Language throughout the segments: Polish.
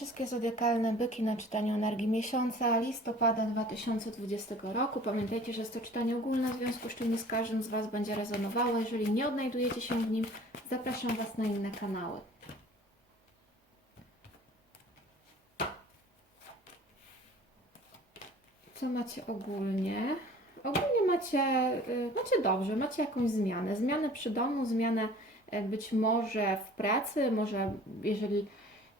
wszystkie zodiakalne byki na czytaniu energii miesiąca listopada 2020 roku. Pamiętajcie, że jest to czytanie ogólne, w związku z czym nie z każdym z Was będzie rezonowało. Jeżeli nie odnajdujecie się w nim, zapraszam Was na inne kanały. Co macie ogólnie? Ogólnie macie, y, macie dobrze, macie jakąś zmianę. Zmianę przy domu, zmianę e, być może w pracy, może jeżeli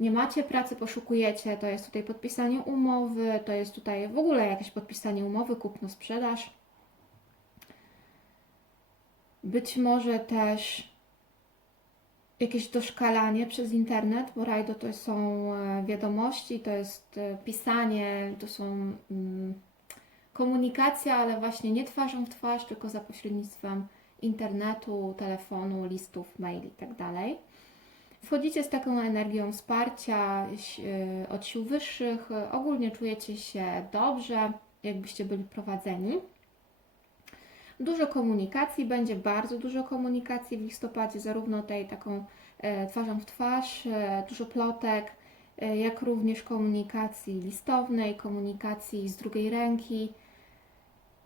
nie macie pracy, poszukujecie, to jest tutaj podpisanie umowy, to jest tutaj w ogóle jakieś podpisanie umowy, kupno, sprzedaż. Być może też jakieś doszkalanie przez internet, bo rajdo to są e, wiadomości, to jest e, pisanie, to są mm, komunikacja, ale właśnie nie twarzą w twarz, tylko za pośrednictwem internetu, telefonu, listów, maili itd. Wchodzicie z taką energią wsparcia y, od sił wyższych, ogólnie czujecie się dobrze, jakbyście byli prowadzeni. Dużo komunikacji, będzie bardzo dużo komunikacji w listopadzie, zarówno tej taką e, twarzą w twarz, e, dużo plotek, e, jak również komunikacji listownej, komunikacji z drugiej ręki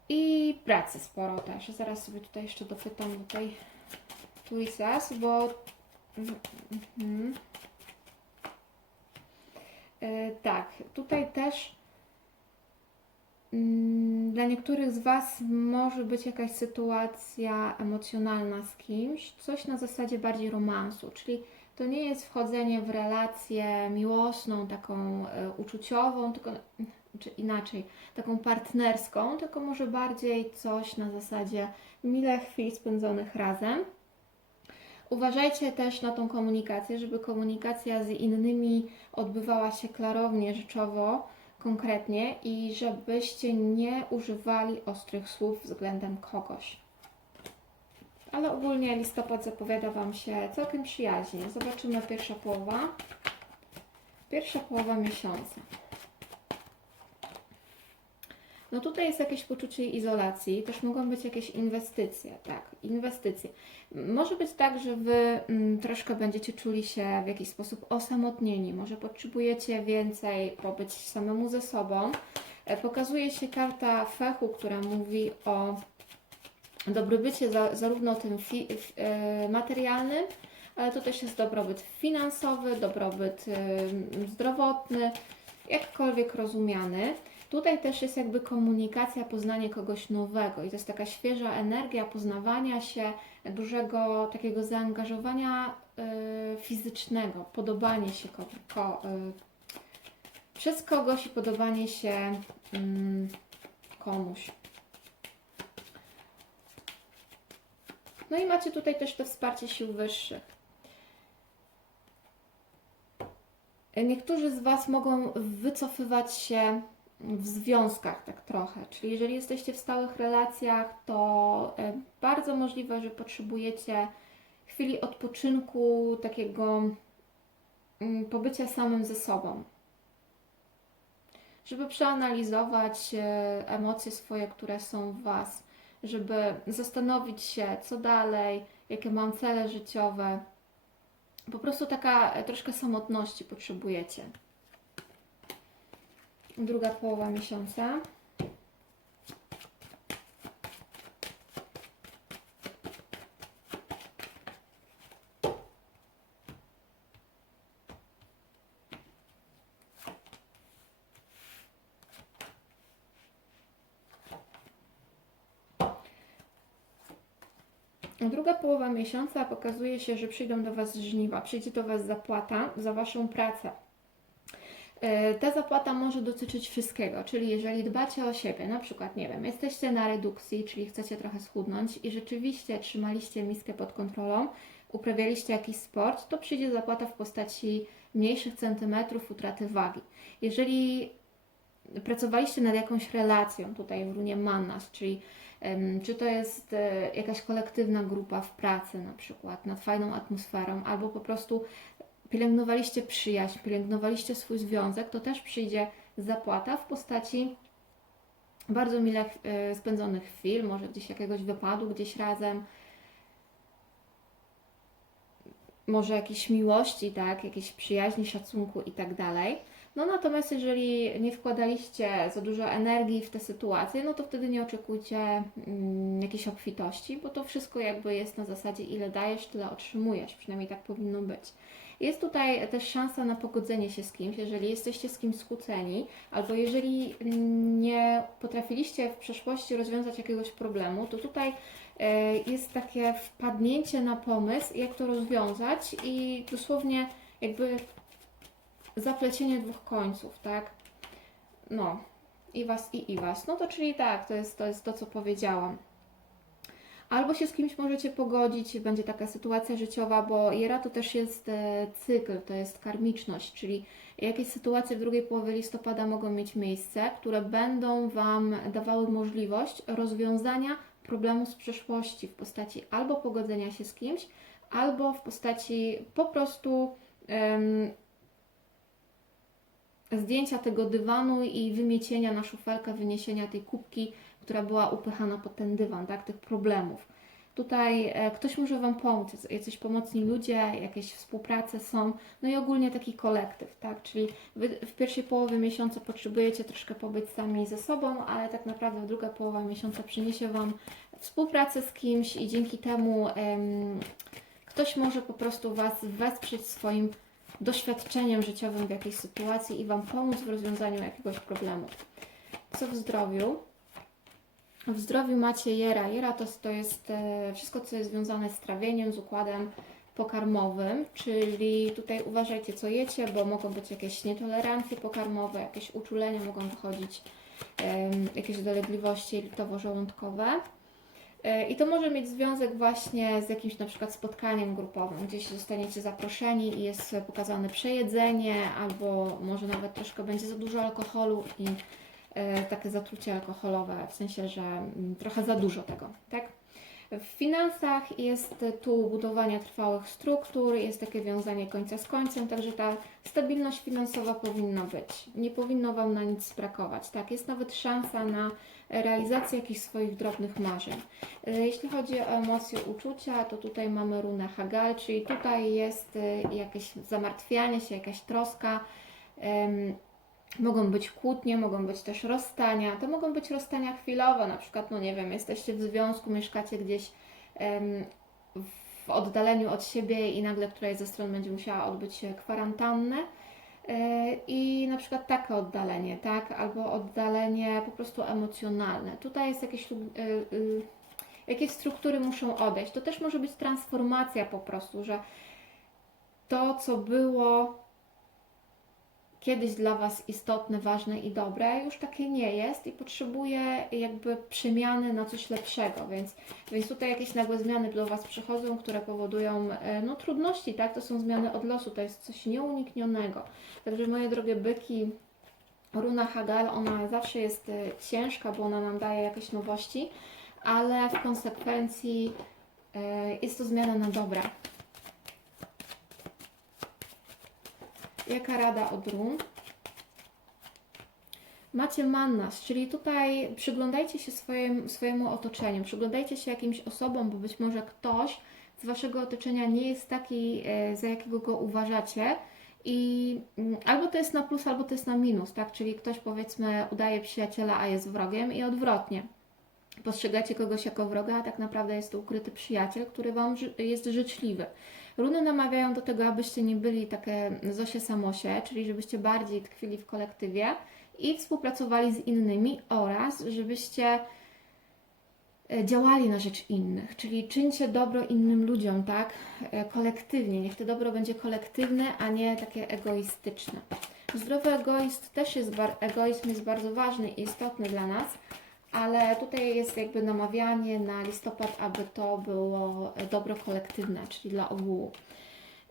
i pracy sporo też. Zaraz sobie tutaj jeszcze dopytam do tej Turisas, bo Mhm. E, Tak, tutaj też mm, dla niektórych z Was może być jakaś sytuacja emocjonalna z kimś, coś na zasadzie bardziej romansu, czyli to nie jest wchodzenie w relację miłosną, taką e, uczuciową, tylko czy inaczej, taką partnerską, tylko może bardziej coś na zasadzie mile chwil spędzonych razem. Uważajcie też na tą komunikację, żeby komunikacja z innymi odbywała się klarownie, rzeczowo, konkretnie i żebyście nie używali ostrych słów względem kogoś. Ale ogólnie listopad zapowiada Wam się całkiem przyjaźnie. Zobaczymy pierwsza połowa. Pierwsza połowa miesiąca. No tutaj jest jakieś poczucie izolacji, też mogą być jakieś inwestycje, tak, inwestycje. Może być tak, że Wy mm, troszkę będziecie czuli się w jakiś sposób osamotnieni, może potrzebujecie więcej pobyć samemu ze sobą. E, Pokazuje się karta fechu, która mówi o dobrobycie za, zarówno tym fi, f, e, materialnym, ale to też jest dobrobyt finansowy, dobrobyt e, zdrowotny, jakkolwiek rozumiany. Tutaj też jest jakby komunikacja, poznanie kogoś nowego i to jest taka świeża energia poznawania się, dużego takiego zaangażowania y, fizycznego, podobanie się ko, ko, y, przez kogoś i podobanie się mm, komuś. No i macie tutaj też to wsparcie sił wyższych. Niektórzy z Was mogą wycofywać się w związkach tak trochę. Czyli jeżeli jesteście w stałych relacjach, to e, bardzo możliwe, że potrzebujecie chwili odpoczynku, takiego mm, pobycia samym ze sobą. Żeby przeanalizować e, emocje swoje, które są w Was, żeby zastanowić się, co dalej, jakie mam cele życiowe. Po prostu taka e, troszkę samotności potrzebujecie druga połowa miesiąca. Druga połowa miesiąca pokazuje się, że przyjdą do Was żniwa, przyjdzie do Was zapłata za Waszą pracę. E, Ta zapłata może dotyczyć wszystkiego, czyli jeżeli dbacie o siebie, na przykład, nie wiem, jesteście na redukcji, czyli chcecie trochę schudnąć i rzeczywiście trzymaliście miskę pod kontrolą, uprawialiście jakiś sport, to przyjdzie zapłata w postaci mniejszych centymetrów utraty wagi. Jeżeli pracowaliście nad jakąś relacją, tutaj w runie Mannas, czyli em, czy to jest e, jakaś kolektywna grupa w pracy na przykład, nad fajną atmosferą, albo po prostu pielęgnowaliście przyjaźń, pielęgnowaliście swój związek, to też przyjdzie zapłata w postaci bardzo mile e, spędzonych chwil, może gdzieś jakiegoś wypadu, gdzieś razem. może jakiejś miłości, tak, jakiejś przyjaźni, szacunku i tak dalej. No natomiast jeżeli nie wkładaliście za dużo energii w tę sytuację, no to wtedy nie oczekujcie mm, jakiejś obfitości, bo to wszystko jakby jest na zasadzie ile dajesz, tyle otrzymujesz, przynajmniej tak powinno być. Jest tutaj też szansa na pogodzenie się z kimś, jeżeli jesteście z kimś skłóceni, albo jeżeli nie potrafiliście w przeszłości rozwiązać jakiegoś problemu, to tutaj e, jest takie wpadnięcie na pomysł, jak to rozwiązać i dosłownie jakby zaplecienie dwóch końców, tak? No, i was, i i was. No to czyli tak, to jest to, jest to co powiedziałam. Albo się z kimś możecie pogodzić, będzie taka sytuacja życiowa, bo Jera to też jest e, cykl, to jest karmiczność, czyli jakieś sytuacje w drugiej połowie listopada mogą mieć miejsce, które będą Wam dawały możliwość rozwiązania problemu z przeszłości w postaci albo pogodzenia się z kimś, albo w postaci po prostu em, zdjęcia tego dywanu i wymiecienia na szufelkę, wyniesienia tej kubki, która była upychana pod ten dywan, tak, tych problemów. Tutaj e, ktoś może Wam pomóc, jacyś pomocni ludzie, jakieś współprace są, no i ogólnie taki kolektyw, tak, czyli Wy w pierwszej połowie miesiąca potrzebujecie troszkę pobyć sami ze sobą, ale tak naprawdę druga połowa miesiąca przyniesie Wam współpracę z kimś i dzięki temu em, ktoś może po prostu Was wesprzeć swoim doświadczeniem życiowym w jakiejś sytuacji i Wam pomóc w rozwiązaniu jakiegoś problemu. Co w zdrowiu? W zdrowiu macie jera. Jera to, to jest e, wszystko, co jest związane z trawieniem, z układem pokarmowym, czyli tutaj uważajcie, co jecie, bo mogą być jakieś nietolerancje pokarmowe, jakieś uczulenia, mogą wychodzić jakieś dolegliwości litowo-żołądkowe. E, I to może mieć związek właśnie z jakimś na przykład spotkaniem grupowym, gdzieś zostaniecie zaproszeni i jest pokazane przejedzenie, albo może nawet troszkę będzie za dużo alkoholu i takie zatrucie alkoholowe, w sensie, że mm, trochę za dużo tego, tak? W finansach jest tu budowanie trwałych struktur, jest takie wiązanie końca z końcem, także ta stabilność finansowa powinna być. Nie powinno Wam na nic brakować. Tak, jest nawet szansa na realizację jakichś swoich drobnych marzeń. E, Jeśli chodzi o emocje, uczucia, to tutaj mamy runę Hagal, czyli tutaj jest e, jakieś zamartwianie się, jakaś troska. Mogą być kłótnie, mogą być też rozstania. To mogą być rozstania chwilowe, na przykład, no nie wiem, jesteście w związku, mieszkacie gdzieś w oddaleniu od siebie i nagle któraś ze stron będzie musiała odbyć kwarantannę. E, I na przykład takie oddalenie, tak? Albo oddalenie po prostu emocjonalne. Tutaj jest jakieś, lub- y, y, jakieś struktury muszą odejść. To też może być transformacja po prostu, że to, co było kiedyś dla Was istotne, ważne i dobre, już takie nie jest i potrzebuje jakby przemiany na coś lepszego, więc, więc tutaj jakieś nagłe zmiany do Was przychodzą, które powodują e, no, trudności, tak? To są zmiany od losu, to jest coś nieuniknionego. Także moje drogie byki, runa Hagal, ona zawsze jest e, ciężka, bo ona nam daje jakieś nowości, ale w konsekwencji e, jest to zmiana na dobre. Jaka rada od run? Macie mannas, czyli tutaj przyglądajcie się swoim, swojemu otoczeniu, przyglądajcie się jakimś osobom, bo być może ktoś z Waszego otoczenia nie jest taki, e, za jakiego go uważacie. I mm, albo to jest na plus, albo to jest na minus, tak? Czyli ktoś powiedzmy udaje przyjaciela, a jest wrogiem i odwrotnie. Postrzegacie kogoś jako wroga, a tak naprawdę jest to ukryty przyjaciel, który Wam jest życzliwy. Runy namawiają do tego, abyście nie byli takie Zosie Samosie, czyli żebyście bardziej tkwili w kolektywie i współpracowali z innymi oraz żebyście e, działali na rzecz innych, czyli czyńcie dobro innym ludziom, tak? E, Kolektywnie. Niech to dobro będzie kolektywne, a nie takie egoistyczne. Zdrowy egoist też jest, egoizm jest bardzo ważny i istotny dla nas, ale tutaj jest jakby namawianie na listopad, aby to było dobro kolektywne, czyli dla ogółu.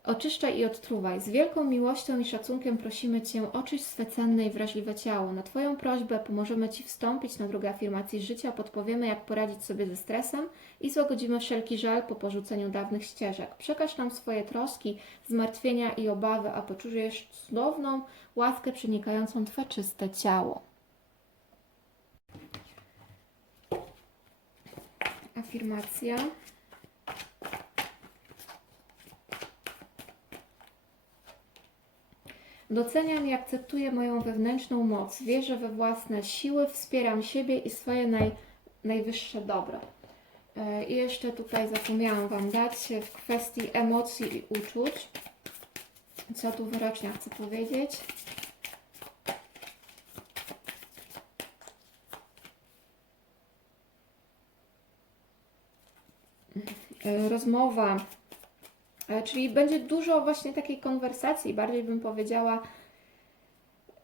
Oczyszczaj i odtruwaj. Z wielką miłością i szacunkiem prosimy Cię, oczyść swe cenne i wrażliwe ciało. Na Twoją prośbę pomożemy Ci wstąpić na drogę afirmacji życia, podpowiemy, jak poradzić sobie ze stresem i złagodzimy wszelki żal po porzuceniu dawnych ścieżek. Przekaż nam swoje troski, zmartwienia i obawy, a poczujesz cudowną łaskę przenikającą Twe czyste ciało. afirmacja. Doceniam i akceptuję moją wewnętrzną moc, wierzę we własne siły, wspieram siebie i swoje naj, najwyższe dobro. E, I jeszcze tutaj zapomniałam Wam dać w kwestii emocji i uczuć, co tu wyrocznia chcę powiedzieć. Rozmowa, e, czyli będzie dużo właśnie takiej konwersacji, bardziej bym powiedziała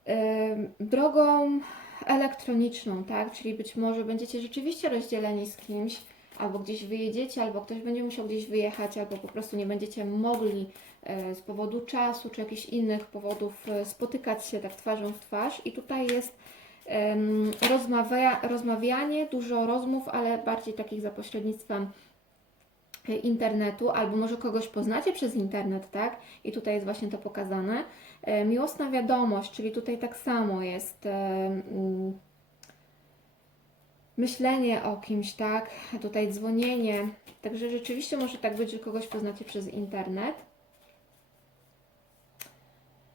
e, drogą elektroniczną, tak? Czyli być może będziecie rzeczywiście rozdzieleni z kimś, albo gdzieś wyjedziecie, albo ktoś będzie musiał gdzieś wyjechać, albo po prostu nie będziecie mogli e, z powodu czasu czy jakichś innych powodów e, spotykać się tak twarzą w twarz. I tutaj jest rozmawia, rozmawianie, dużo rozmów, ale bardziej takich za pośrednictwem e, internetu, albo może kogoś poznacie przez internet, tak? I tutaj jest właśnie to pokazane. E, Miłosna wiadomość, czyli tutaj tak samo jest e, mm, myślenie o kimś, tak? Tutaj dzwonienie. Także rzeczywiście może tak być, że kogoś poznacie przez internet.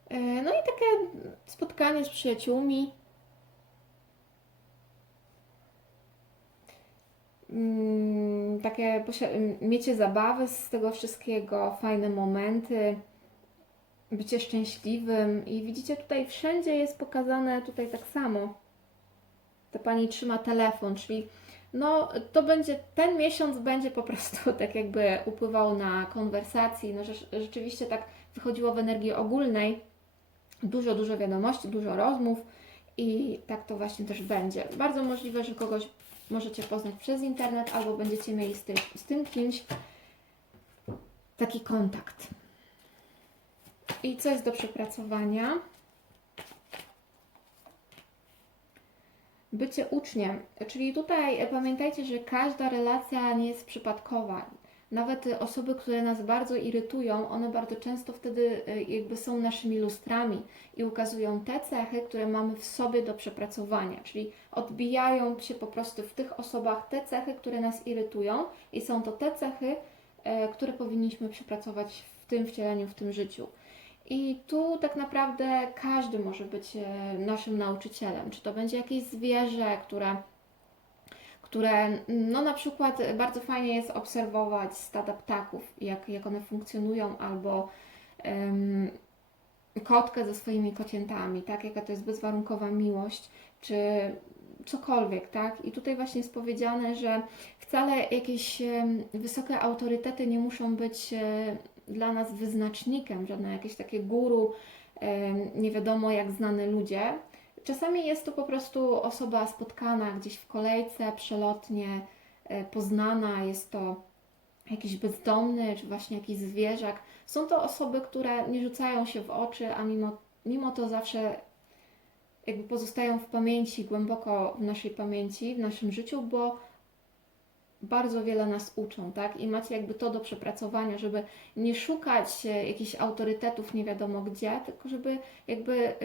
E, No i takie spotkanie z przyjaciółmi. Takie posia- m, miecie zabawy z tego wszystkiego, fajne momenty, bycie szczęśliwym i widzicie tutaj wszędzie jest pokazane tutaj tak samo. Ta pani trzyma telefon, czyli no to będzie, ten miesiąc będzie po prostu tak jakby upływał na konwersacji, no rzeczywiście tak wychodziło w energii ogólnej, dużo, dużo wiadomości, dużo rozmów i tak to właśnie też będzie. Bardzo możliwe, że kogoś możecie poznać przez internet albo będziecie mieli z tym, z tym kimś taki kontakt. I co jest do przepracowania? Bycie uczniem, czyli tutaj e, pamiętajcie, że każda relacja nie jest przypadkowa. Nawet osoby, które nas bardzo irytują, one bardzo często wtedy e, jakby są naszymi lustrami i ukazują te cechy, które mamy w sobie do przepracowania, czyli odbijają się po prostu w tych osobach te cechy, które nas irytują i są to te cechy, e, które powinniśmy przepracować w tym wcieleniu, w tym życiu. I tu tak naprawdę każdy może być e, naszym nauczycielem. Czy to będzie jakieś zwierzę, które, które no na przykład bardzo fajnie jest obserwować stada ptaków, jak, jak one funkcjonują, albo em, kotkę ze swoimi kociętami, tak? Jaka to jest bezwarunkowa miłość, czy cokolwiek, tak? I tutaj właśnie jest powiedziane, że wcale jakieś wysokie autorytety nie muszą być e, dla nas wyznacznikiem, żadne jakieś takie guru, nie wiadomo jak znane ludzie. Czasami jest to po prostu osoba spotkana gdzieś w kolejce, przelotnie, e, poznana, jest to jakiś bezdomny, czy właśnie jakiś zwierzak. Są to osoby, które nie rzucają się w oczy, a mimo, mimo to zawsze jakby pozostają w pamięci, głęboko w naszej pamięci, w naszym życiu, bo bardzo wiele nas uczą, tak? I macie jakby to do przepracowania, żeby nie szukać e, jakichś autorytetów nie wiadomo gdzie, tylko żeby jakby e,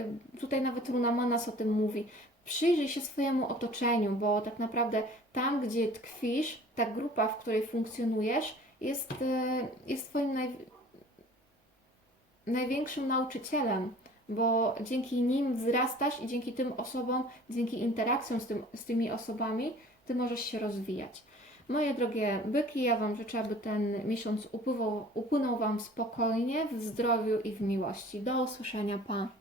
tutaj nawet Runa Manas o tym mówi. Przyjrzyj się swojemu otoczeniu, bo tak naprawdę tam, gdzie tkwisz, ta grupa, w której funkcjonujesz, jest, e, jest Twoim naj, największym nauczycielem, bo dzięki nim wzrastasz i dzięki tym osobom, dzięki interakcjom z, tym, z tymi osobami, Ty możesz się rozwijać. Moje drogie byki, ja Wam życzę, aby ten miesiąc upływał, upłynął Wam spokojnie, w zdrowiu i w miłości. Do usłyszenia, pa!